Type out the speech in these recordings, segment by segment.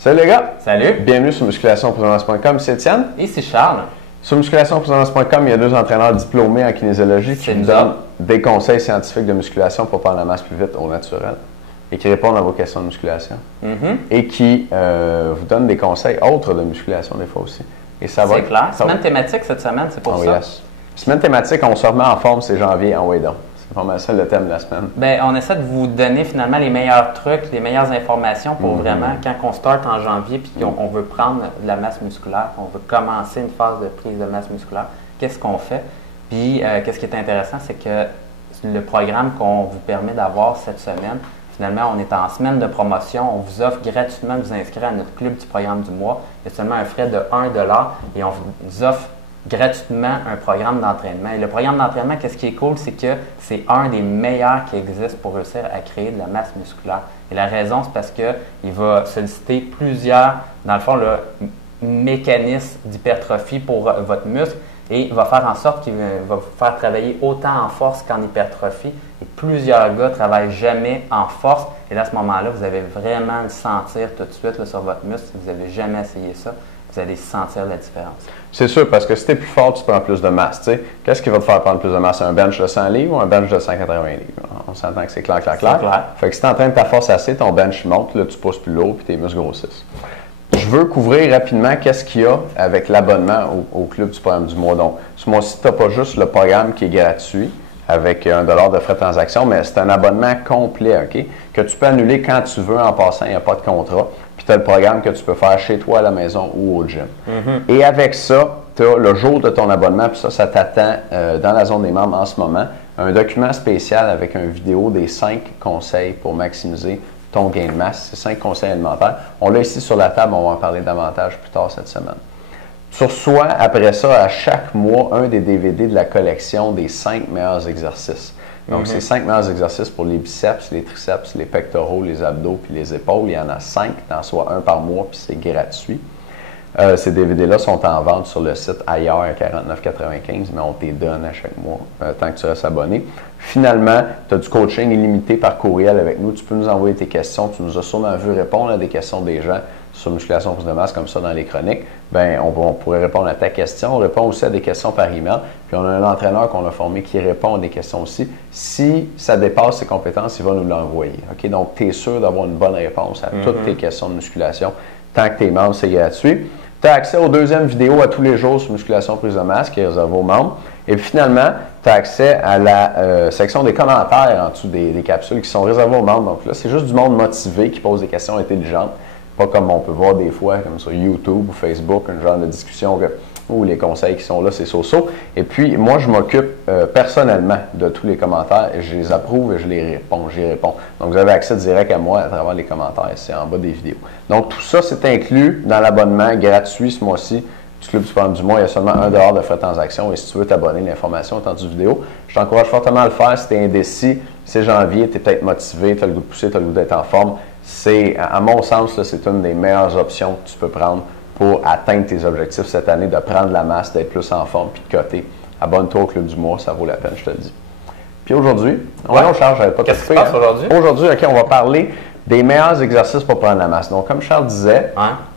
Salut les gars! Salut! Bienvenue sur musculationpourtendurance.com, c'est Étienne. Et c'est Charles. Sur musculationpourtendurance.com, il y a deux entraîneurs diplômés en kinésiologie qui vous donnent des conseils scientifiques de musculation pour prendre la masse plus vite au naturel et qui répondent à vos questions de musculation et qui vous donnent des conseils autres de musculation des fois aussi. Et ça va. C'est clair. Semaine thématique cette semaine, c'est pour ça. Yes. Semaine thématique, on se remet en forme, c'est janvier en way down. C'est vraiment ça le thème de la semaine. Bien, on essaie de vous donner finalement les meilleurs trucs, les meilleures informations pour vraiment, quand on start en janvier puis qu'on veut prendre de la masse musculaire, qu'on veut commencer une phase de prise de masse musculaire, qu'est-ce qu'on fait? Puis, qu'est-ce qui est intéressant, c'est que le programme qu'on vous permet d'avoir cette semaine, finalement, on est en semaine de promotion. On vous offre gratuitement de vous inscrire à notre club du programme du mois. Il y a seulement un frais de 1 $ et on vous offre gratuitement un programme d'entraînement. Et le programme d'entraînement, qu'est-ce qui est cool, c'est que c'est un des meilleurs qui existe pour réussir à créer de la masse musculaire. Et la raison, c'est parce qu'il va solliciter plusieurs, dans le fond, mécanismes d'hypertrophie pour votre muscle et il va faire en sorte qu'il va vous faire travailler autant en force qu'en hypertrophie. Et plusieurs gars ne travaillent jamais en force. Et là, à ce moment-là, vous allez vraiment le sentir tout de suite là, sur votre muscle. Si vous n'avez jamais essayé ça, vous allez sentir la différence. C'est sûr, parce que si tu es plus fort, tu prends plus de masse. Qu'est-ce qui va te faire prendre plus de masse? Un bench de 100 livres ou un bench de 180 livres? On s'entend que c'est clair. C'est clair. Fait que si tu entraînes ta force assez, ton bench monte, là, tu pousses plus lourd et tes muscles grossissent. Je veux couvrir rapidement qu'est-ce qu'il y a avec l'abonnement au club du programme du mois. Donc, ce mois-ci, tu n'as pas juste le programme qui est gratuit avec 1 $ de frais de transaction, mais c'est un abonnement complet, OK? Que tu peux annuler quand tu veux en passant, il n'y a pas de contrat. Puis tu as le programme que tu peux faire chez toi à la maison ou au gym. Et avec ça, tu as le jour de ton abonnement, puis ça t'attend dans la zone des membres en ce moment, un document spécial avec une vidéo des 5 conseils pour maximiser ton gain de masse. C'est 5 conseils alimentaires. On l'a ici sur la table, on va en parler davantage plus tard cette semaine. Tu reçois après ça, à chaque mois, un des DVD de la collection des 5 meilleurs exercices. Donc, c'est 5 meilleurs exercices pour les biceps, les triceps, les pectoraux, les abdos puis les épaules. Il y en a 5, t'en sois un par mois puis c'est gratuit. Ces DVD-là sont en vente sur le site ailleurs à 49,95, mais on te les donne à chaque mois, tant que tu restes abonné. Finalement, tu as du coaching illimité par courriel avec nous. Tu peux nous envoyer tes questions. Tu nous as sûrement vu répondre à des questions des gens sur musculation prise de masse comme ça dans les chroniques. Bien, on pourrait répondre à ta question. On répond aussi à des questions par email. Puis on a un entraîneur qu'on a formé qui répond à des questions aussi. Si ça dépasse ses compétences, il va nous l'envoyer. OK? Donc, tu es sûr d'avoir une bonne réponse à toutes tes questions de musculation. Tant que tu es membre, c'est gratuit. Tu as accès aux deuxièmes vidéos à tous les jours sur musculation prise de masse qui est réservée aux membres. Et puis finalement, tu as accès à la section des commentaires en dessous des capsules qui sont réservées aux membres. Donc là, c'est juste du monde motivé qui pose des questions intelligentes. Pas comme on peut voir des fois, comme sur YouTube ou Facebook, un genre de discussion où les conseils qui sont là, c'est so-so. Et puis, moi, je m'occupe personnellement de tous les commentaires et je les approuve et j'y réponds. Donc, vous avez accès direct à moi à travers les commentaires, c'est en bas des vidéos. Donc, tout ça, c'est inclus dans l'abonnement gratuit ce mois-ci du Club du programme du mois. Il y a seulement 1 $ de frais de transaction et si tu veux t'abonner, l'information est en dessous de vidéo. Je t'encourage fortement à le faire. Si tu es indécis, c'est janvier, tu es peut-être motivé, tu as le goût de pousser, tu as le goût d'être en forme. C'est, à mon sens, là, c'est une des meilleures options que tu peux prendre pour atteindre tes objectifs cette année, de prendre la masse, d'être plus en forme, puis de coter. Abonne-toi au Club du mois, ça vaut la peine, je te le dis. Puis aujourd'hui, on charge, j'avais pas Qu'est-ce qui se passe aujourd'hui? Aujourd'hui, OK, on va parler des meilleurs exercices pour prendre la masse. Donc, comme Charles disait,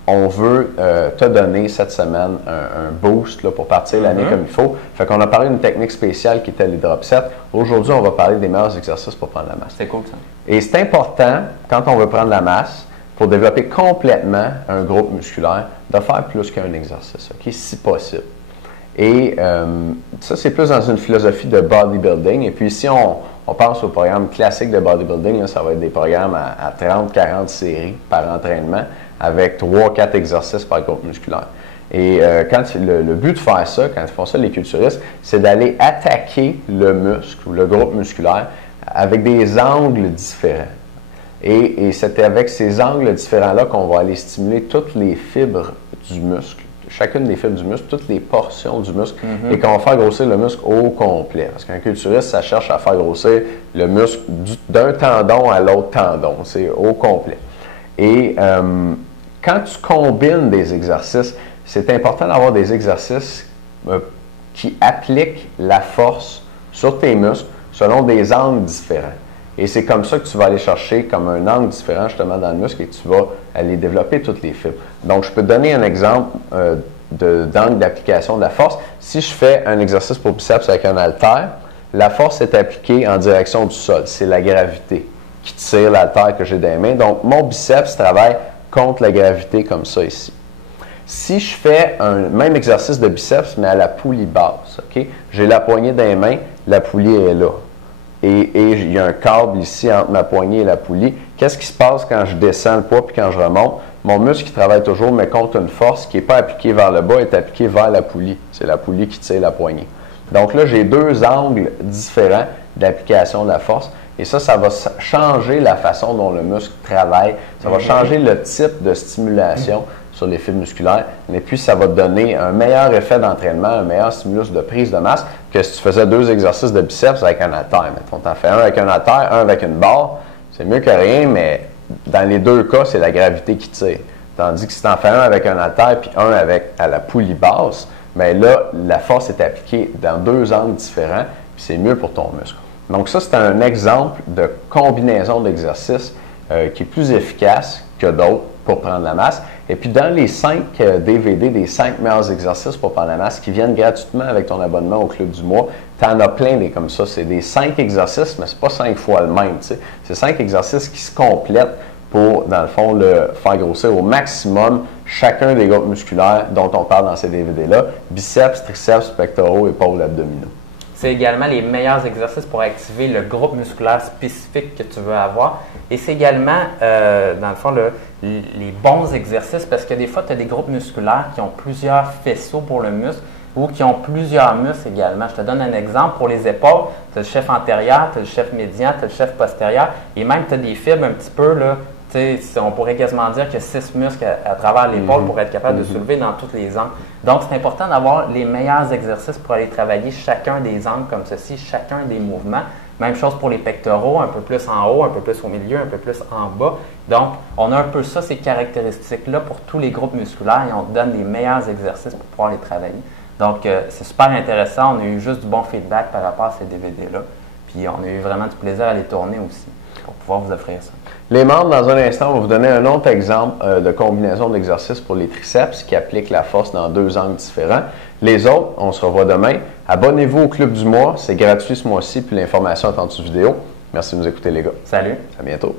on veut te donner cette semaine un boost là, pour partir l'année comme il faut. Fait qu'on a parlé d'une technique spéciale qui était les drop sets. Aujourd'hui, on va parler des meilleurs exercices pour prendre la masse. C'est cool ça. Et c'est important, quand on veut prendre la masse, pour développer complètement un groupe musculaire, de faire plus qu'un exercice, OK, si possible. Et ça, c'est plus dans une philosophie de bodybuilding. Et puis si on pense au programme classique de bodybuilding, là, ça va être des programmes à 30-40 séries par entraînement avec 3-4 exercices par groupe musculaire. Et le but de faire ça, quand ils font ça, les culturistes, c'est d'aller attaquer le muscle ou le groupe musculaire avec des angles différents. Et c'est avec ces angles différents-là qu'on va aller stimuler toutes les fibres du muscle, chacune des fibres du muscle, toutes les portions du muscle, et qu'on va faire grossir le muscle au complet. Parce qu'un culturiste, ça cherche à faire grossir le muscle d'un tendon à l'autre tendon, c'est au complet. Et quand tu combines des exercices, c'est important d'avoir des exercices qui appliquent la force sur tes muscles selon des angles différents. Et c'est comme ça que tu vas aller chercher comme un angle différent justement dans le muscle et tu vas aller développer toutes les fibres. Donc, je peux te donner un exemple d'angle d'application de la force. Si je fais un exercice pour biceps avec un haltère, la force est appliquée en direction du sol. C'est la gravité qui tire l'haltère que j'ai dans les mains. Donc, mon biceps travaille contre la gravité comme ça ici. Si je fais un même exercice de biceps, mais à la poulie basse, okay? J'ai la poignée dans les mains, la poulie est là. Et il y a un câble ici entre ma poignée et la poulie. Qu'est-ce qui se passe quand je descends le poids puis quand je remonte? Mon muscle qui travaille toujours, mais contre une force qui n'est pas appliquée vers le bas, est appliquée vers la poulie. C'est la poulie qui tire la poignée. Donc là, j'ai deux angles différents d'application de la force. Et ça va changer la façon dont le muscle travaille. Ça va changer le type de stimulation sur les fibres musculaires. Et puis, ça va te donner un meilleur effet d'entraînement, un meilleur stimulus de prise de masse que si tu faisais deux exercices de biceps avec un haltère. Mettons, tu en fais un avec un haltère, un avec une barre. C'est mieux que rien, mais dans les deux cas, c'est la gravité qui tire. Tandis que si tu en fais un avec un haltère puis un avec à la poulie basse, bien là, la force est appliquée dans deux angles différents, puis c'est mieux pour ton muscle. Donc ça, c'est un exemple de combinaison d'exercices qui est plus efficace que d'autres pour prendre la masse. Et puis dans les 5 DVD des 5 meilleurs exercices pour prendre la masse qui viennent gratuitement avec ton abonnement au Club du mois, tu en as plein des comme ça. C'est des 5 exercices, mais ce n'est pas 5 fois le même. C'est 5 exercices qui se complètent pour, dans le fond, le faire grossir au maximum chacun des groupes musculaires dont on parle dans ces DVD-là, biceps, triceps, pectoraux, épaules, abdominaux. C'est également les meilleurs exercices pour activer le groupe musculaire spécifique que tu veux avoir. Et c'est également, dans le fond, les bons exercices parce que des fois, tu as des groupes musculaires qui ont plusieurs faisceaux pour le muscle ou qui ont plusieurs muscles également. Je te donne un exemple. Pour les épaules, tu as le chef antérieur, tu as le chef médian, tu as le chef postérieur et même tu as des fibres un petit peu, là, on pourrait quasiment dire qu'il y a 6 muscles à travers l'épaule pour être capable de soulever dans tous les angles. Donc, c'est important d'avoir les meilleurs exercices pour aller travailler chacun des angles comme ceci, chacun des mouvements. Même chose pour les pectoraux, un peu plus en haut, un peu plus au milieu, un peu plus en bas. Donc, on a un peu ça, ces caractéristiques-là pour tous les groupes musculaires et on te donne les meilleurs exercices pour pouvoir les travailler. Donc, c'est super intéressant. On a eu juste du bon feedback par rapport à ces DVD-là. Puis, on a eu vraiment du plaisir à les tourner aussi pour pouvoir vous offrir ça. Les membres, dans un instant, on va vous donner un autre exemple de combinaison d'exercices pour les triceps qui applique la force dans deux angles différents. Les autres, on se revoit demain. Abonnez-vous au Club du mois, c'est gratuit ce mois-ci, puis l'information est en dessous vidéo. Merci de nous écouter, les gars. Salut. À bientôt.